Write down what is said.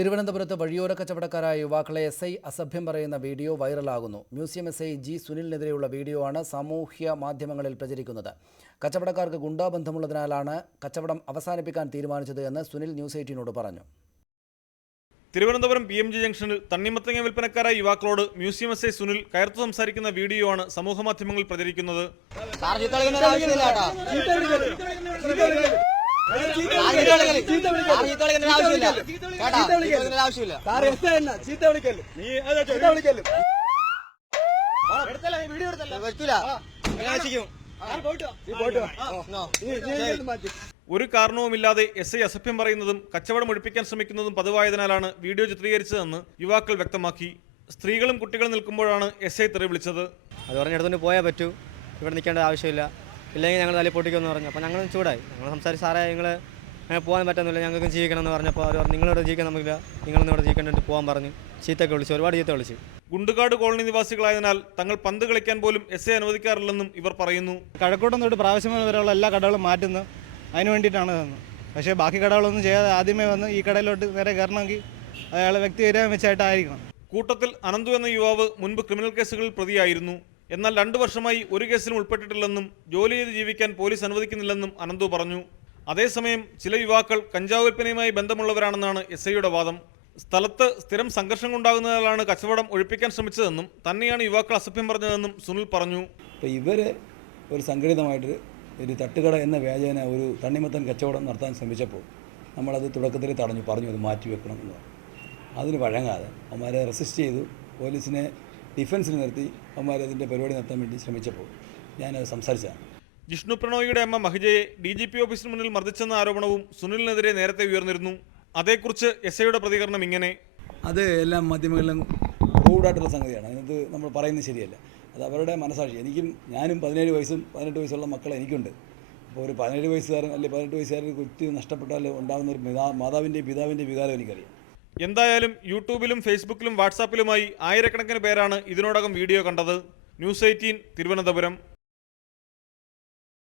തിരുവനന്തപുരത്ത് വഴിയോര കച്ചവടക്കാരായ യുവാക്കളെ എസ്ഐ അസഭ്യം പറയുന്ന വീഡിയോ വൈറലാകുന്നു. മ്യൂസിയം എസ്ഐ ജി സുനിലിനെതിരെയുള്ള വീഡിയോ ആണ് സാമൂഹ്യ മാധ്യമങ്ങളിൽ പ്രചരിക്കുന്നത്. കച്ചവടക്കാർക്ക് ഗുണ്ടാബന്ധമുള്ളതിനാലാണ് കച്ചവടം അവസാനിപ്പിക്കാൻ തീരുമാനിച്ചത് എന്ന് സുനിൽ ന്യൂസ് 18നോട് പറഞ്ഞു. തിരുവനന്തപുരം PMG ജംഗ്ഷനിൽ തണ്ണിമത്തങ്ങ വിൽപ്പനക്കാരായ യുവാക്കളോട് മ്യൂസിയം എസ്ഐ സുനിൽ കയർത്തു സംസാരിക്കുന്ന വീഡിയോ ആണ് സമൂഹമാധ്യമങ്ങളിൽ പ്രചരിക്കുന്നത്. ഒരു കാരണവുമില്ലാതെ എസ്ഐ അസഭ്യം പറയുന്നതും കച്ചവടം ഒഴിപ്പിക്കാൻ ശ്രമിക്കുന്നതും പതിവായതിനാലാണ് വീഡിയോ ചിത്രീകരിച്ചതെന്ന് യുവാക്കൾ വ്യക്തമാക്കി. സ്ത്രീകളും കുട്ടികളും നിൽക്കുമ്പോഴാണ് എസ്ഐ തെറി വിളിച്ചത്. അത് പറഞ്ഞെടുത്തുകൊണ്ട് പോയാൽ പറ്റൂ, ഇവിടെ നിൽക്കേണ്ട ആവശ്യമില്ല, ഇല്ലെങ്കിൽ ഞങ്ങൾ തലയിൽ പൊട്ടിക്കുമെന്ന് പറഞ്ഞു. അപ്പോൾ ഞങ്ങൾ ചൂടായി. ഞങ്ങൾ സംസാരിച്ച് സാറേ അങ്ങനെ പോകാൻ പറ്റുന്നില്ല, ഞങ്ങൾക്ക് ജീവിക്കണം എന്ന് പറഞ്ഞപ്പോൾ അവർ നിങ്ങളിവിടെ ജീവിക്കാൻ നമുക്കില്ല, നിങ്ങളൊന്നും ഇവിടെ ജീവിക്കേണ്ടിട്ട് പോകാൻ പറഞ്ഞു. ചീത്തൊക്കെ വിളിച്ചു, ഒരുപാട് ചീത്ത വിളിച്ചു. ഗുണ്ടുകാട് കോളനി നിവാസികളായതിനാൽ തങ്ങൾ പന്ത് കളിക്കാൻ പോലും എസ്ഐ അനുവദിക്കാറില്ലെന്നും ഇവർ പറയുന്നു. കഴക്കൂട്ടം തൊട്ട് പ്രാവശ്യം വരെയുള്ള എല്ലാ കടകളും മാറ്റുന്നു, അതിന് വേണ്ടിയിട്ടാണ് തന്നത്. പക്ഷേ ബാക്കി കടകളൊന്നും ചെയ്യാതെ ആദ്യമേ വന്ന് ഈ കടയിലോട്ട് നേരെ കയറണമെങ്കിൽ അയാളെ വ്യക്തിപരം വെച്ചായിട്ടായിരിക്കണം. കൂട്ടത്തിൽ അനന്തു എന്ന യുവാവ് മുൻപ് ക്രിമിനൽ കേസുകളിൽ പ്രതിയായിരുന്നു. എന്നാൽ 2 വർഷമായി ഒരു കേസിലും ഉൾപ്പെട്ടിട്ടില്ലെന്നും ജോലി ചെയ്ത് ജീവിക്കാൻ പോലീസ് അനുവദിക്കുന്നില്ലെന്നും അനന്തു പറഞ്ഞു. അതേസമയം ചില യുവാക്കൾ കഞ്ചാവ് വിൽപ്പനയുമായി ബന്ധമുള്ളവരാണെന്നാണ് എസ്ഐയുടെ വാദം. സ്ഥലത്ത് സ്ഥിരം സംഘർഷം ഉണ്ടാകുന്നതിനാലാണ് കച്ചവടം ഒഴിപ്പിക്കാൻ ശ്രമിച്ചതെന്നും തന്നെയാണ് യുവാക്കൾ അസഭ്യം പറഞ്ഞതെന്നും സുനിൽ പറഞ്ഞു. ഇപ്പോൾ ഇവർ ഒരു സംഘടിതമായിട്ട് ഒരു തട്ടുകട എന്ന വ്യാജേന ഒരു തണ്ണിമത്തൻ കച്ചവടം നടത്താൻ ശ്രമിച്ചപ്പോൾ നമ്മളത് തുടക്കത്തിൽ പറഞ്ഞു അത് മാറ്റിവെക്കണം എന്ന് പറഞ്ഞു. അതിന് വഴങ്ങാതെ അവന്മാരെ റെസിസ്റ്റ് ചെയ്തു, പോലീസിനെ ഡിഫൻസിൽ നിർത്തി അവന്മാരതിൻ്റെ പരിപാടി നടത്താൻ വേണ്ടി ശ്രമിച്ചപ്പോൾ ഞാനത് സംസാരിച്ചതാണ്. ജിഷ്ണു പ്രണോയിയുടെ അമ്മ മഹിജയെ DGP ഓഫീസിന് മുന്നിൽ മർദ്ദിച്ചെന്ന ആരോപണവും സുനിലിനെതിരെ നേരത്തെ ഉയർന്നിരുന്നു. അതേക്കുറിച്ച് എസ്ഐയുടെ പ്രതികരണം ഇങ്ങനെ: അത് എല്ലാ മാധ്യമങ്ങളിലും റൂഡായിട്ടുള്ള സംഗതിയാണ്, അതിനകത്ത് നമ്മൾ പറയുന്നത് ശരിയല്ല. അത് അവരുടെ മനസാക്ഷി. ഞാനും 17 വയസ്സും 18 വയസ്സുള്ള മക്കൾ എനിക്കുണ്ട്. അപ്പോൾ ഒരു 17 വയസ്സുകാരൻ അല്ലെങ്കിൽ 18 വയസ്സുകാരൻ കുറ്റി നഷ്ടപ്പെട്ടാൽ ഉണ്ടാകുന്ന ഒരു മാതാവിൻ്റെയും പിതാവിൻ്റെയും വികാരം എനിക്കറിയാം. എന്തായാലും യൂട്യൂബിലും ഫേസ്ബുക്കിലും വാട്സാപ്പിലുമായി ആയിരക്കണക്കിന് പേരാണ് ഇതിനോടകം വീഡിയോ കണ്ടത്. ന്യൂസ് 18 തിരുവനന്തപുരം.